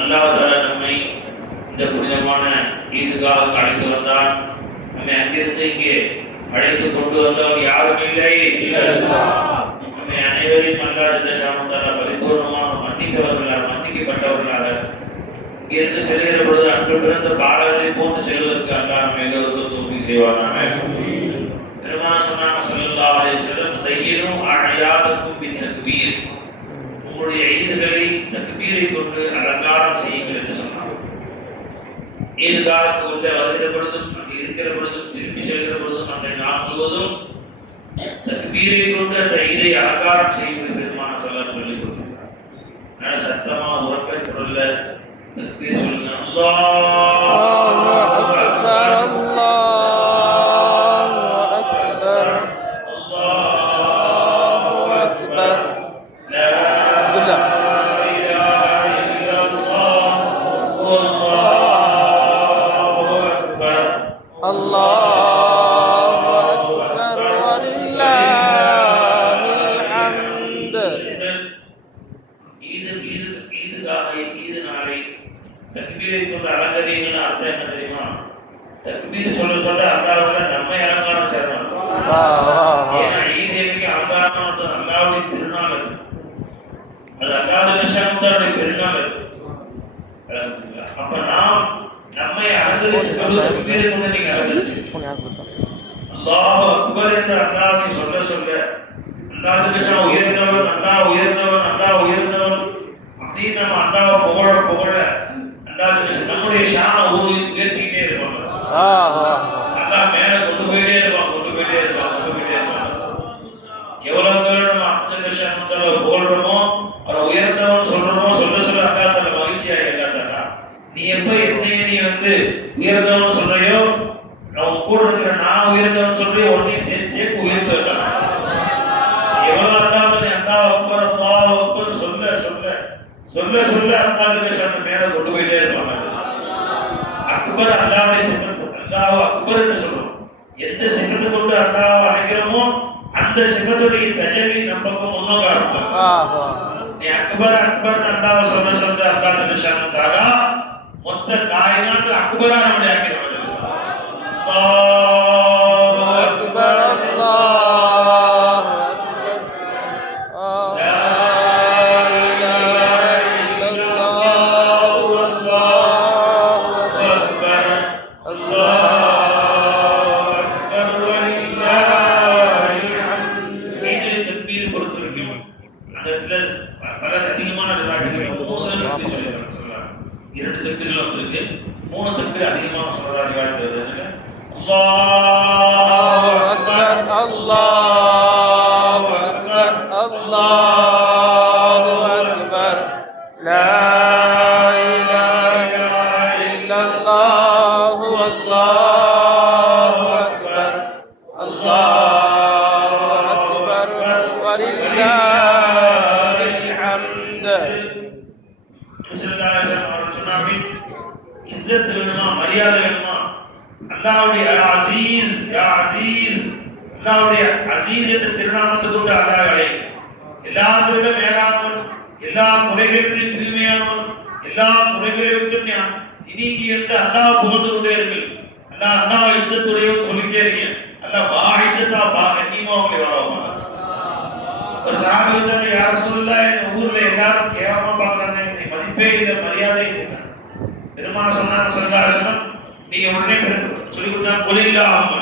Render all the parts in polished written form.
அல்லாஹ் தஆலா நம்மை இந்த புனிதமான ஈதுக்காக அழைத்து வந்தான். நம்மை அங்கிருந்து இங்கே அழைத்து கொண்டு வந்தவர் யாரும் இல்லை. நம்மை அனைவரையும் அல்லாஹ் ஜல்ல தஆலா பரிபூர்ணமாக மன்னிக்கப்பட்டவர்களாக இருந்து செல்கிற பொழுது அன்று பிறந்த பாலகரை போன்று செல்வதற்கு அல்லாஹ் நம்ம எல்லோருக்கும் தௌஃபீக் செய்வானாக. பெருமானார் சொன்னாங்க ஸல்லல்லாஹு அலைஹி வஸல்லம், ஸய்யினு அஅயாதக்கும் பித்தக்பீர், உங்களுடைய ஈதுகளை தக்பீரை கொண்டு அலங்காரம் செய்யுங்கள் என்று சொன்னாங்க. ஈதுகாக உள்ள வருகிற பொழுதும் அங்கு இருக்கிற பொழுதும் திரும்பி செல்கிற பொழுதும் அன்றைய நாள் முழுவதும் தக்பீரை கொண்டு அந்த ஈதை அலங்காரம் செய்யுங்கள் பெருமானார் ஸல்லல்லாஹு சொல்லிக் கொடுத்திருக்கிறார். அதனால சத்தமா உரக்க குரல்ல தக்பீர் சொல்லுங்க. அல்லாஹு அக்பர், அல்லாஹு அக்பர், அல்லாஹு அக்பர், லா இலாஹ இல்லல்லாஹ், அல்லாஹு அக்பர், அல்லாஹு அக்பர், வலில்லாஹில் ஹம்த். ஈது நாளை தக்பீரை கொண்டு அலங்கரிங்கன்னு அர்த்தம் என்ன தெரியுமா? தக்பீர் சொல்ல சொல்ல அல்லாஹ்வுல நம்மை அலங்காரம் செய்யணும். ஏன்னா ஈதுக்கு அலங்காரம் அல்லாஹ்வுடைய திருநாள் அது. அது அல்லாஹ்வுடைய ஷானுடைய பெருநாள் அது. அப்ப நாம் நம்மை அலங்கரித்து கொண்டு தக்பீரை கொண்டு நீங்க அலங்கரிச்சு அல்லாஹு அக்பர் என்று அல்லாஹ்வை சொல்ல சொல்ல அல்லாஹ்வுடைய ஷான் உயர்ந்தவன், அல்லாஹ் உயர்ந்தவன், அல்லாஹ் உயர்ந்தவன் அப்படின்னு நம்ம அல்லாஹ்வை புகழ புகழ நம்முடைய ஷான உயர்த்திக்கிட்டே இருப்பாங்க. அல்லாஹ் மேல கொண்டு போயிட்டே இருப்பான், கொண்டு போயிட்டே இருப்பான், கொண்டு போயிட்டே இருப்பான். எவ்வளவு நம்ம அல்லாஹ் ஷானத்தால புகழ்றோமோ, அவரை உயர்ந்தவன் சொல்றோமோ, சொல்ல சொல்ல அல்லாஹ் தஆலா மகிழ்ச்சியாக அல்லாஹ் நீ எப்ப என்னைய நீ உயர்ந்தவன் சொல்றையோ, அவன் கூட இருக்கிற நான் உயர்ந்தவன் சொல்றையோ, உடனே சேர்த்து உயர்த்து வைக்கலாம். எவ்வளவு அல்லாஹ் அல்லாஹ் அக்பர், அல்லாஹ் அக்பர் சொல்ல சொல்ல சொல்ல சொல்ல அல்லாஹ்வுடைய ஷான மேல கொண்டு போயிட்டே இருப்பாங்க. அக்பர் அல்லாஹ்வுடைய சிஃபத், அல்லாஹ் அக்பர் என்று சொல்றோம். எந்த சிஃபத்தை கொண்டு அல்லாஹ்வை அழைக்கிறோமோ அந்த சிஃபத்துடைய தஜல்லி நம்ம பக்கம் முன்னோக்க ஆரம்பிக்கும். நீ அக்பர் அக்பர் அல்லாஹ்வை சொல்ல சொல்ல அல்லாஹ்வுடைய ஷான தஆலா மொத்த காயினாத் அக்பரா நம்மளை ஆக்கிடுவாங்க. அல்லாஹு அக்பர், அல்லாஹ் இரண்டு தக்பீர்கள் வந்திருக்கு, மூணு தக்பீர் அதிகமாக சொல்றாங்க. அல்லாஹு அக்பர், அல்லாஹு அக்பர், அல்லாஹு அக்பர், லா இலாஹா இல்லல்லாஹு, அல்லாஹு அக்பர், அல்லாஹு அக்பர், வலில்லாஹில் ஹம்த். இஸ்ஸத் வேணுமா, மரியாதை வேணுமா, அல்லாஹ்வுடைய அஸீஸ், யா அஸீஸ், அல்லாஹ்வுடைய அஸீஸ் என்ற திருநாமத்தை கொண்டு அல்லாஹ் அழைக்கிறார். எல்லாத்தோட மேலானவன், எல்லா குறைகளிலும் தூய்மையானவன், எல்லா குறைகளை விட்டு நீங்கி என்று அல்லாஹ் புகழ்ந்து கொண்டே இருக்கு. அல்லாஹ் இஸ்ஸத்துடையவன் சொல்லிட்டே இருக்கீங்க. அல்லாஹ் பா இஸ்ஸத்தா பா கண்ணியமா உங்களை வாழ. ஒரு சஹாபி வந்தாங்க, யா ரசூலுல்லாஹ், இந்த ஊர்ல எல்லாரும் கேவலமா பார்க்கறாங்க, இந்த மதிப்பே இல்லை, மரியாதை இல்லை. பெருமானார் சொன்னாங்க ஸல்லல்லாஹு அலைஹி வஸல்லம், நீங்க உடனே சொல்லி கொடுத்தாங்க, குலில்லாஹும்ம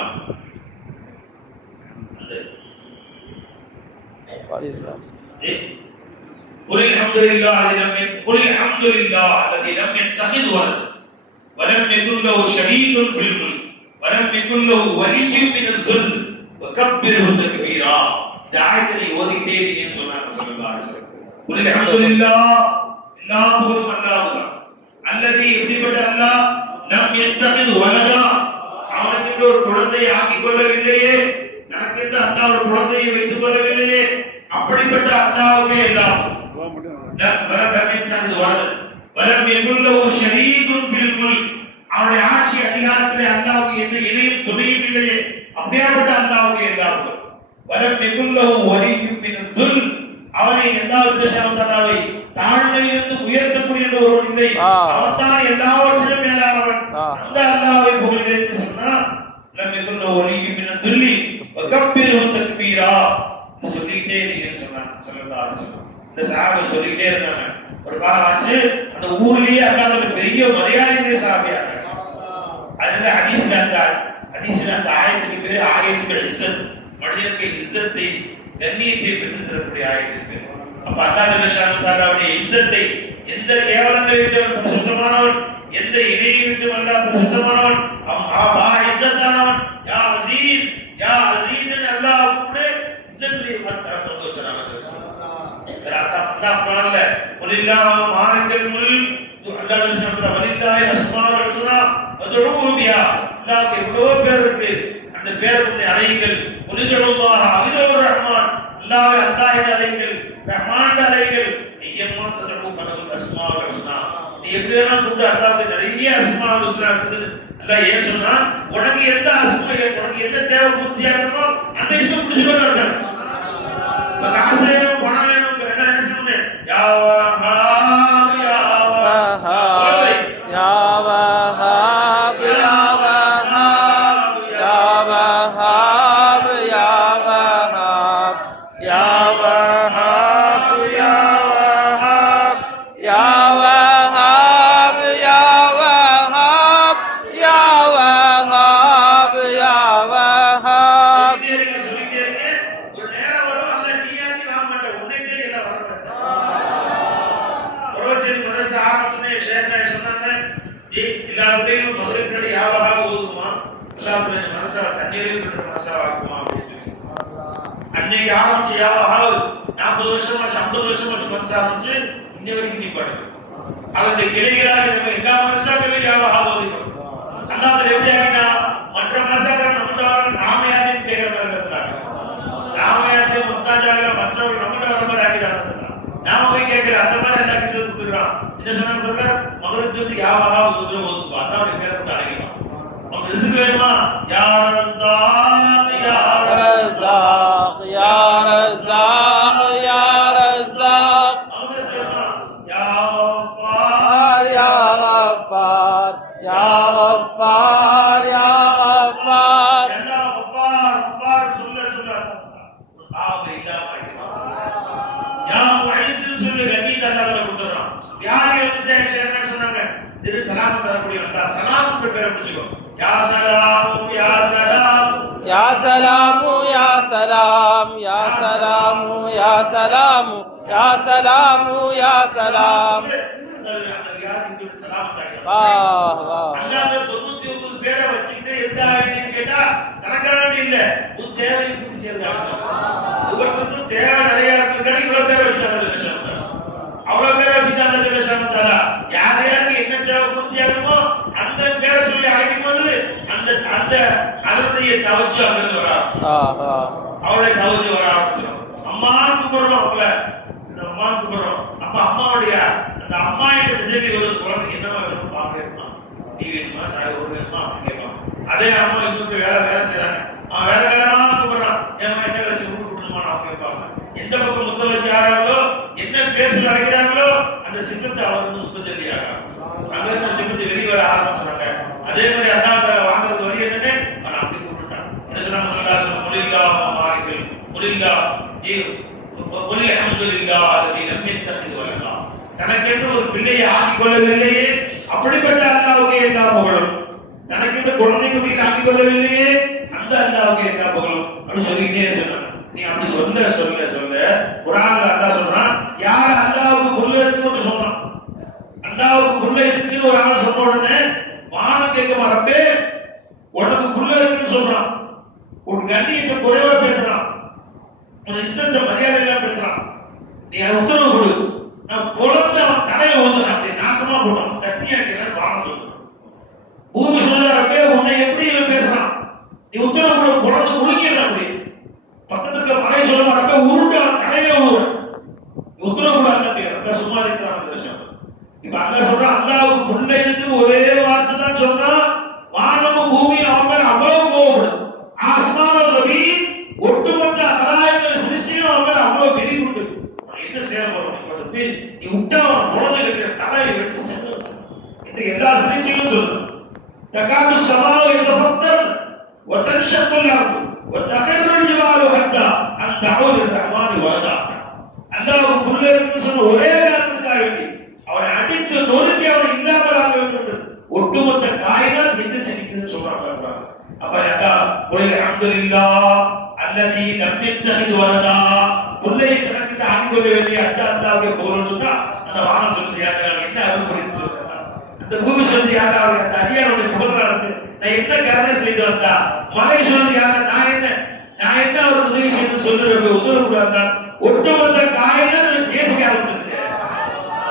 குலில் ஹம்துலில்லாஹ் அல்லதி லம் யத்தஹித் வலத் வலம் யகுன் லஹு ஷரீக்குன் ஃபில் முல்க் வலம் யகுன் லஹு வலிய்யுன் மினல் துல் வகப்பிர்ஹு தக்பீரா. இந்த ஆயத்தை ஓதிட்டே இருக்கீங்கன்னு சொன்னாங்க ஸல்லல்லாஹு அலைஹி வஸல்லம். குலில் ஹம்துலில்லாஹ், எல்லா புகழும் அல்லாஹ்வுக்கு. அல்லதி எப்படிப்பட்ட அல்லாஹ், லம் யத்தஹித் வலதா, அவனுக்கு ஒரு குழந்தையை ஆக்கிக் கொள்ளவில்லையே, எனக்கென்று அல்லாஹ் ஒரு குழந்தையை வைத்துக் கொள்ளவில்லையே, அப்படிப்பட்ட அல்லாஹ்வுக்கே எல்லாம். வலம் யகுன் லஹு ஷரீக்குன் ஃபில் முல்க், அவனுடைய ஆட்சி அதிகாரத்திலே அல்லாஹ்வுக்கு எந்த இணையும் துணையும் இல்லையே, அப்படியாப்பட்ட அல்லாஹ்வுக்கே எல்லாம். வலம் யகுன் லஹு வலிய்யுன் மினல் துல், அவனை எல்லாவது சமத்தாவை தாழ்மையிலிருந்து உயர்த்தக்கூடிய ஒருவன் இல்லை. அவன் தான் எல்லாவற்றிலும் மேலானவன். அந்த அல்லாஹ்வை புகழ்கிறேன் என்று சொன்னா லம்யகுல்ல வலியும் மினல் துல்லி வகப்பிரு தக்பீரா சொல்லிட்டே இருக்கேன்னு சொன்னாங்க ஸல்லல்லாஹு அலைஹி வஸல்லம். இந்த சஹாபா சொல்லிட்டே இருந்தாங்க. ஒரு காலம் ஆச்சு அந்த ஊர்லயே அல்லாஹ்வுக்கு பெரிய மரியாதை சஹாபியா இருந்தாங்க. அதனால ஹதீஸ்ல அந்த ஆயத்துக்கு பேரு ஆயத்துல் இஸ்ஸத், மனிதனுக்கு இஸ்ஸத்தை கண்ணியத்தை பெற்று தரக்கூடிய ஆயத்துக்கு பேரு. அப்ப அல்லாஹ் ஜல்லல்லாஹு தஆலாவுடைய இஸ்ஸத்தை எந்த கேவலத்தை விட்டு பரிசுத்தமானவன், எந்த இணையை விட்டு அல்லாஹ் பரிசுத்தமானவன், அவன் இஸ்ஸத்தானவன். யா அஸீஸ் யா அஸீஸ் அல்லாஹ் கூப்பிடு இஸ்ஸத்திலே தரத்து வச்சாங்க. அல்லாஹ் குர்ஆன்ல வலில்லாஹு மாலிகல் முல்க் அல்லாஹ் ஜல்லல்லாஹு வலில்லாஹி அஸ்மாஉல் ஹுஸ்னா வதுஊ பிஹா. அல்லாஹ்க்கு எவ்வளவு பேர் இருக்கு, அந்த பேரை கொண்டு அழையுங்கள். வலில்லாஹ் அவிதுர் ரஹ்மான், அல்லாஹ்வை அல்லாஹ்வை அழையுங்கள், ரஹ்மான் அழையுங்கள். ஐயம்மா ததுஊ ஃபலல் அஸ்மாஉல் ஹுஸ்னா. நீ எப்படினா கூப்பிட்டு அல்லாஹ்வுக்கு நிறைய அஸ்மாஉல் ஹுஸ்னா இருக்குது. அல்லாஹ் ஏன் சொன்னா உனக்கு எந்த அஸ்மா, உனக்கு எந்த தேவை பூர்த்தியாகுமோ அந்த இஸ்ம புடிச்சுக்கோ அர்த்தம். இப்ப காசு வேணும், பணம் வேணும், என்ன சொன்னேன்? யா வஹாப் யா வஹாப் யா வஹாப் யா வஹாப் யா வஹாப் யா வஹாப் யா வஹாப் யா வஹாப் யா வஹாப் யா வஹாப் யா வஹாப் யா வஹாப். சொல்லிட்டே இருங்க. ஒரு நேரம் வரும் அல்ல நீயாட்டி வாங்க மாட்டே, உன்னை தேடி எல்லாம் வர மாட்டாங்க. ஒருவச்சேரி மதரசா ஆரம்பிச்சோன்னே ஷேக்னா சொன்னாங்க, எல்லாருடையும் மதுரைக்கு முன்னாடி யா வஹாப் ஓதுமா, எல்லாருடைய மனசா தண்ணீரையும் விட்டு மனசா ஆக்குமா அப்படின்னு சொல்லி அன்னைக்கு ஆரம்பிச்சு யா வஹாப் 40 வருஷமா 50 வருஷமா மனசா ஆரம்பிச்சு இன்னை வரைக்கும் நிப்பாடு. அதனுடைய கிளைகளாக நம்ம எல்லா மனசாக்களும் யா வஹாப் ஓதிப்போம். அல்லாஹ் எப்படி ஆகினா மற்ற மனசாக்கள் நம்ம நாம யாரையும் கேட்கிற மாதிரி நடத்துட்டாங்க. நாம யாரையும் முத்தாஜாக மற்றவர்கள் நம்மகிட்ட வர மாதிரி ஆக்கிட்டாங்க. நாம போய் கேட்கிற அந்த மாதிரி எல்லா கிட்ட கொடுத்துக்கிறான். என்ன சொன்னாங்க சொல்றார், மகரத்துக்கு யா வஹாப் ஓதுவா, அல்லாஹ்வுடைய பேரை கொண்டு அழைக்கலாம். நமக்கு ரிஸ்க் வேணுமா? யா ரஸாக் யா ரஸாக் யா ரஸாக் யா ரஸாக். மகரத் வேணுமா? யா கஃபார் யா கஃபார் யா கஃபார் யா கஃபார். என்ன கஃபார் கஃபார் சொல்ல ஆவே இல்லாம யா முஹைஸ் சொல்ல கண்ணியத்தை அல்லாஹ் கொடுத்துறான். யாரை வந்து ஷேக்னா சொன்னாங்க, திரு சலாம் தரக்கூடிய அல்லாஹ் சலாம் பேரை பிடிச்சுக்கோ. யா சலாம் யா சலாம் யா சலாம் யா சலாம் யா சலாம் யா சலாம் யா சலாம் யா சலாம். அந்த யாருக்கு சலாம் தரலாம். வாஹ் வாஹ். அல்லாஹ் 99 பேரை வச்சிட்டு எதுக்காக வேண்டின்னு கேட்டா கணக்காக வேண்டி இல்ல, உன் தேவையை பூர்த்தி செய்யறதுக்காக. ஒவ்வொருத்தருக்கும் தேவை நிறைய இருக்கு, இவ்வளவு பேரை வச்சுட்டாங்க விஷயம். அவ்வளவு பேரை வச்சுட்டாங்க விஷயம். யார் யாருக்கு என்ன தேவை பூர்த்தி ஆகணுமோ அந்த பேரை சொல்லி அழைக்கும் போது அந்த அந்த அதனுடைய தவச்சு அங்கிருந்து வர ஆரம்பிச்சிடும். அவளுடைய தவச்சு வர ஆரம்பிச்சிடும். அம்மான்னு கூப்பிடுறோம், அவங்கள இந்த அம்மான்னு கூப்பிடுறோம். அப்ப அம்மாவுடைய அந்த அம்மா என்ற நிஜத்தை வருது. குழந்தைக்கு என்னமா வேணும், பாக்க வேணுமா, டிவி வேணுமா, சாய் ஒரு வேணுமா அப்படின்னு கேட்பான். அதே அம்மா இன்னொரு வேலை செய்யறாங்க, அவன் வேலைக்காரமா கூப்பிடுறான், ஏமா என்ன வேலை செய்ய கொடுக்கணுமா அவங்க கேட்பாங்க. எந்த பக்கம் முத்த வச்சு ஆறாங்களோ, என்ன பேர் சொல்லி அழைக்கிறாங்களோ அந்த சிங்கத்தை அவர் வந்து முத்த சொல்லியாக அங்க இருந்த சிங்கத்தை வெளிவர ஆரம்பிச்சாங்க. அதே மாதிரி அண்ணா வாங்குறது வழி என்னங்க, அவன் அப்படி கூப்பிட்டான். என்ன சொன்னாங்க சொல்லலாம், முலில்லா மாலிகல் முலில்லா ஒலி அல்ஹம்துலில்லாஹ் அல்லதி லம் யத்தஹிது வலதா. தனக்கென்று ஒரு பிள்ளையை ஆக்கிக் கொள்ளவில்லையே, அப்படிப்பட்ட அல்லாஹ்வுக்கு எல்லா புகழும். தனக்கென்று குழந்தை குட்டிகளை ஆக்கிக் கொள்ளவில்லையே, அந்த அல்லாஹ்வுக்கு எல்லா புகழும் அப்படின்னு சொல்லிக்கிட்டே சொன்னாங்க. நீ அப்படி சொல்ல சொல்ல சொல்ல குர்ஆன்ல அல்லாஹ் சொல்றான், யார் அல்லாஹ்வுக்கு புள்ள இருக்குன்னு சொல்றான். அல்லாஹ்வுக்கு புள்ள இருக்குன்னு ஒரு ஆள் சொன்ன உடனே வானம் கேட்க மாட்டே, உனக்கு புள்ள இருக்குன்னு சொல்றான். ஒரு கண்ணியத்தை குறைவா பேசுறான், ஒரு இஸ்ஸத்தை மரியாதை எல்லாம் பேசுறான். நீ அது உத்தரவு கொடு, நான் பொழந்து அவன் தலையில ஓதுறான், அப்படி நாசமா போட்டான், சட்டியாக்கிறேன் வானம் சொல்றான். பூமி சொல்றாரப்பே உன்னை எப்படி இவன் பேசுறான், நீ உத்தரவு கொடு, பொழந்து முழுங்கிடுறான். அப்படி பக்கத்துக்கு மலை சொல்ல மாட்டப்ப உருண்டு அவன் தலையில ஓடுறான். உத்தரவு கொடு, சும்மா இருக்கிறான். இப்ப அங்க சொல்றான், அல்லாஹ்வுக்கு புள்ள இருக்குன்னு ஒரே வார்த்தை தான் சொன்னா வானமும் பூமியும் அவன் மேல அவ்வளவு கோவப்படும். ஆஸ்மான ஒட்டுமொத்த அகலாயங்கள் சிருஷ்டியும் அவன் மேல அவ்வளவு வெறி உண்டு. எல்லா சிகிச்சையும் சொல்லணும். தகாது சமாவு யதஃபத்தர் வ தன்ஷக்குல் அர்து வ தஹர்ருல் ஜிபாலு ஹத்தா அன் தஅவு லிர்ரஹ்மானி வலதா. அல்லாஹ்வுக்கு புள்ள இருக்குன்னு சொன்ன ஒரே காரணத்துக்காக வேண்டி அவனை அடித்து நொறுக்கி அவனை இல்லாமல் ஆக வேண்டும். ஒட்டுமொத்த காயினாத் எந்த செடிக்குன்னு சொல்றாங்க. அப்ப அல்லாஹ் குல் அல்ஹம்துலில்லாஹ் அல்லதி லம் யத்தஹிது வலதா, புள்ளையை தனக்கு ஆக்கிக் கொள்ள வேண்டிய அல்லாஹ்வுக்கு போறோம்னு சொன்னா அந்த வானம் சொல்லுது யாரால என்ன அருள் புரிந்து சொல்றாங்க. அந்த பூமி சொல்லுது யாரால அந்த அடியாரோட புகழ்றாரு நான் என்ன கருணை செய்து வந்தா. மலை சொல்லுது யாரா நான் என்ன அவருக்கு உதவி செய்யணும்னு சொல்லுற உத்தரவு கூடாது. ஒட்டுமொத்த காயினாத் பேசிக்க ஆரம்பிச்சிருக்க.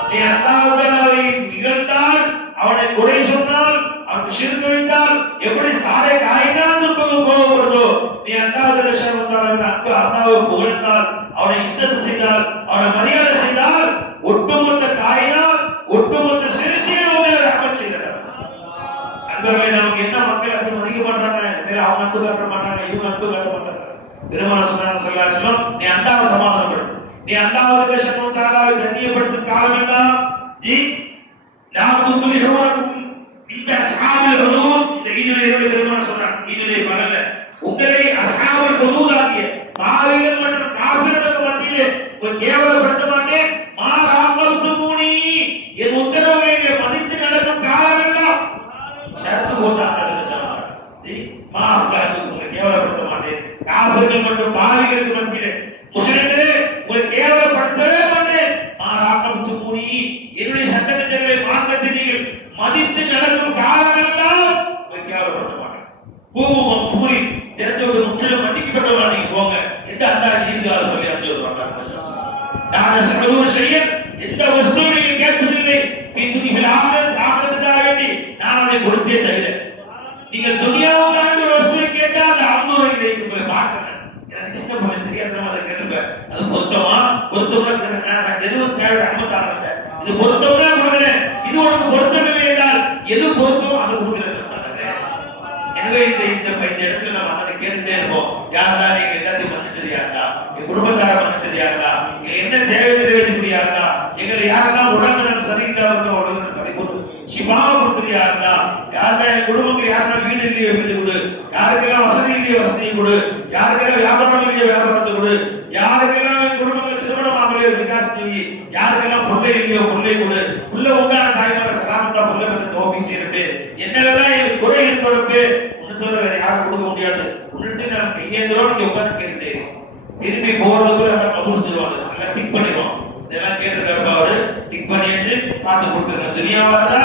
நீ அல்லாஹ்வை இகழ்ந்தால், அவனை குறை சொன்னால், அவனுக்கு ஷிர்க் வைத்தால் எப்படி சாலை காயினாத் கோபப்படுதோ, நீ அல்லாஹ்வுடைய அன்பு அல்லாஹ்வை புகழ்ந்தால், அவனை இஸ்ஸத் செய்தால், அவனை மரியாதை செய்தால் ஒட்டுமொத்த காயினாத் ஒட்டுமொத்த சிருஷ்டிகளை ரஹ்மத் செய்தார். அன்பர்களே, நமக்கு என்ன மக்கள் அது மதிக்க மாட்டாங்க, அவங்க அன்பு காட்ட மாட்டாங்க, இவங்க அன்பு காட்ட மாட்டாங்க. பெருமானார் சொன்னாங்க ஸல்லல்லாஹு அலைஹி வஸல்லம், நீ அல்லாஹ்வை சமாதானப்படுத்து, நீ அல்லாஹ்வுடைய ஷர்மு தஆலாவை கண்ணியப்படுத்தும் காலம் எல்லாம் நீ லா துஃலிஹூனக்கும் இந்த அஸ்ஹாபுல் ஹுதூத். இந்த ஈதுடைய பெருமானார் சொன்னாங்க, ஈதுடைய பகல்ல உங்களை அஸ்ஹாபுல் ஹுதூத் ஆகிய பாவிகள் மற்றும் காஃபிர்களுக்கு மத்தியிலே கேவலப்படுத்த மாட்டேன். மா ராகப்துமூனி, என் உத்தரவுகளை மதித்து நடக்கும் காலம் எல்லாம் ஷர்த்து போட்டாங்க. மா ராகப்துமூனி, உங்களை கேவலப்படுத்த மாட்டேன். காஃபிர்கள் மற்றும் பாவிகளுக்கு மத்தியிலே முஸ்லிம்களே உங்களை கேவலப்படுத்தவே மாட்டேன். மா ராகப்துமூனி, என்னுடைய சட்டத்திட்டங்களை மார்க்கத்தை நீங்கள் மதித்து நடக்கும் காலம் எல்லாம் உங்களை கேவலப்படுத்த மாட்டேன். பூமு மஃபூரி, இடத்தோடு முற்றிலும் மன்னிக்கப்பட்டவர்களாக நீங்க போங்க என்று அல்லாஹ் ஈதுகால சொல்லி அனுப்பிச்சு வருவாங்க. நான் சகலூர் செய்யன், எந்த வஸ்துவை நீங்கள் கேட்பதில்லை. துணிகள் ஆகிறதுக்காக வேண்டி நான் அவனை கொடுத்தே தவிர, நீங்கள் துனியாவுக்காக ஒரு வஸ்துவை கேட்டால் அந்த அம்முறை உங்களை பார்க்கணும். எனக்கு சின்ன பொண்ணு தெரியாத அதை கேட்டுப்பேன். அது பொருத்தமா நான் எதுவும் தேவை அம்மத்தான இது பொருத்தம்னா கொடுக்குறேன், இது உனக்கு பொருத்தமில்லை என்றால் எது பொருத்தமோ அதை கொடுக்குறேன். எனவே இந்த இடத்துல நம்ம அண்ணனை கேட்டுட்டே இருப்போம், யாருந்தா நீங்க எல்லாத்தையும் மன்னிச்சரியாருந்தா, என் குடும்பத்தார மன்னிச்சரியாருந்தா, எங்க என்ன தேவை நிறைவேற்ற முடியாருந்தா, எங்களை யாரெல்லாம் உடல்நலம் சரியில்லாம உடல்நலம் பறிப்போது சிவாவை கொடுத்துறியாருந்தா, யாருன்னா என் குடும்பங்கள் யாருன்னா வீடு இல்லையோ வீடு கொடு, யாருக்கெல்லாம் வசதி இல்லையோ வசதியை கொடு, யாருக்கெல்லாம் வியாபாரம் இல்லையோ வியாபாரத்தை கொடு, யாருக்கெல்லாம் என் குடும்பங்களை திருமணம் ஆகலையோ விகாசம் செய்யி, யாருக்கெல்லாம் பிள்ளை இல்லையோ பிள்ளை கொடு, புள்ள உண்டான தாய்மார சலாமத்தா புள்ள பத்தி தோப்பி செய்யறது, என்னெல்லாம் எனக்கு குறை இருக்கிறது உன்னத்தோட வேற யாரும் கொடுக்க முடியாது. உன்னிட்டு நம்ம கையேந்திரோடு இங்க உட்கார்ந்து கேட்டுட்டே திரும்பி போறதுக்குள்ள நம்ம கபூல் சொல்லுவாங்க, நல்லா டிக் பண்ணிடுவோம். இதெல்லாம் கேட்டிருக்காருப்பா அவரு, டிக் பண்ணியாச்சு, பார்த்து கொடுத்துருங்க. துனியாவாரதா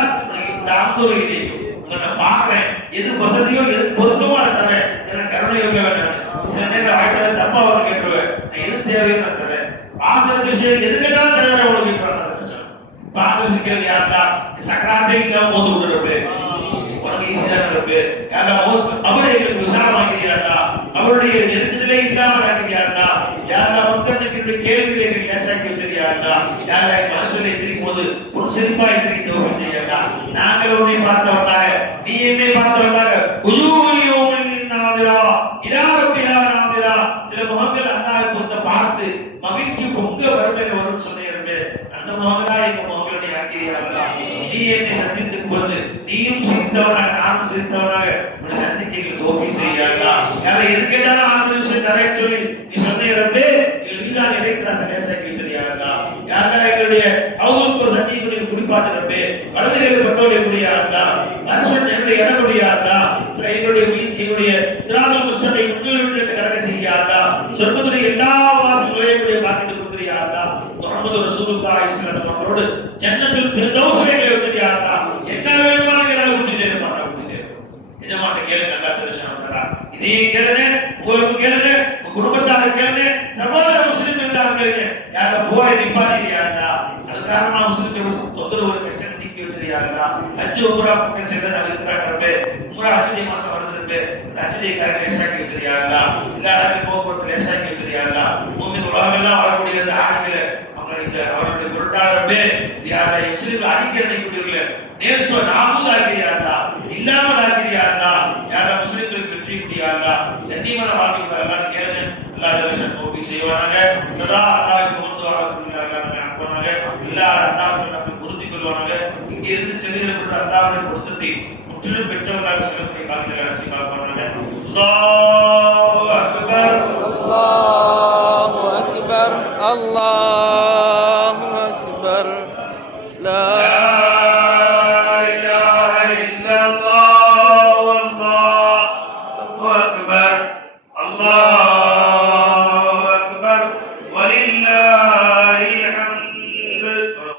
இந்த ஆம்தூர் இதை உங்களை பாக்குறேன், எது வசதியோ எது பொருத்தமோ அதை தரேன், எனக்கு கருணை இருக்க வேண்டாம். சில நேரம் ஆயிட்டாவது தப்பா வந்து கேட்டுருவேன், நான் எது தேவையோ நான் தரேன். பாக்குறது விஷயம் எது கேட்டாலும் தர உனக்கு பாக்குறது விஷயம் யாருந்தா சக்கராத்தே இல்லாம போத்து விடுறப்ப உனக்கு ஈஸியான இருப்பு, அவர்களுக்கு விசாரமாகிறார்களா, அவருடைய நெருக்கத்திலே இல்லாமல் ஆகிறார்களா, யாரா மக்களுக்கு கேள்விகளை லேசாக்கி வச்சிருக்கிறார்களா, யாரா மனசுகளை திரிக்கும் போது ஒரு சிரிப்பாய் திரிக்க தோல்வி செய்யறா. நாங்கள் உன்னை பார்த்தவர்களாக, நீ என்னை பார்த்தவர்களாக, சில முகங்கள் அல்லாஹ் பொறுத்த பார்த்து மகிழ்ச்சி பொங்க வறுமையில வரும் சொன்னீங்க. அந்த முகங்களா எங்க முகங்களுடைய ஆக்கிரியார்களா, நீ என்னை சந்தித்துக் போது நீயும் சிரித்தவனாக நானும் சிரித்தவனாக உன்னை சந்திக்க எங்களுக்கு தோல்வி செய்யார்களா. யாரை எது கேட்டாலும் 6 நிமிஷம் தரேன்னு சொல்லி நீ சொன்னீரப்பே எங்கள் மீதான இடைத்திராச லேசாக்கி வச்சிருக்கார்களா. யாரா எங்களுடைய அவங்களுக்கு ஒரு தண்ணி குடி குடிப்பாட்டுறப்பே வலதுகள் பட்டோடைய முடியாதா, மனுஷன் எங்களை இட முடியாதா, சில எங்களுடைய சிராதல் முஸ்தகை முன்னிலை கடக்க செய்யாதா, சொர்க்கத்துடைய எல்லா வாசல்களையும் எங்களுடைய பாக்கிட்டு கொடுத்துறியாதா, முஹம்மது ரசூலுல்லாஹி ஸல்லல்லாஹு அலைஹி வஸல்லம் ஜன்னத்துல் ஃபிர்தௌஸ்ல வச்சிருக்காதா. என்ன வேணுமானு கேள கொடுத்துட்டே இருப்பாங்க. எஜமாட்ட கேளுங்க, அல்லாஹ் தரிசனம்டா. இதே கேளுங்க, உங்களுக்கு கேளுங்க, உங்க குடும்பத்தாருக்கு கேளுங்க, சகோதர முஸ்லிம்களுக்கு கேளுங்க. யார போற நிப்பாட்டியாடா, அது காரணமா முஸ்லிம்களுக்கு தொந்தரவு கஷ்டம் நீக்கி வச்சிருக்காங்களா. ஹஜ் உம்ரா பக்கம் செல்ல இருக்கிறாங்கறப்ப உம்ரா ஹஜ் மாசம் வருதுறப்ப அந்த ஹஜ் கார லேசாக்கி வச்சிருக்காங்களா, எல்லாரும் போக்குவரத்து லேசாக்கி வச்சிருக்காங்களா. மூமின் உலகமெல்லாம் வரக்கூடிய அந்த ஆட்களை அவருடைய பொருட்டாளரப்பே யாரை முஸ்லிம்கள் அடிக்கடி கூடியவர்கள் நேஸ்தோ நாமூது ஆக்கிறியாண்டா, இல்லாமல் ஆக்கிறியாண்டா, யாரா முஸ்லிம்களுக்கு வெற்றி கூடியாண்டா, கண்ணியமான வாழ்க்கை அல்லாஹ் கேளுங்க. அல்லாஹ் ஜல்லஷன் தௌஃபீக் செய்வானாக. சதா அல்லாஹ்வை புகழ்ந்து வாழக்கூடியவர்களாக நம்மை ஆக்குவானாக. எல்லா அல்லாஹ்வை நம்மை உறுதி சொல்லுவாங்க. இங்க இருந்து செல்கிற பொழுது அல்லாஹ்வுடைய பொருத்தத்தை முற்றிலும் பெற்றவர்களாக செல்லக்கூடிய பாக்கியத்தை நசீபாக்குவாங்க. அல்லாஹு அக்பர், அல்லாஹு அக்பர், அல்லாஹு அக்பர். லா இலாஹ இல்லல்லாஹ், அல்லாஹு அக்பர், அல்லாஹ்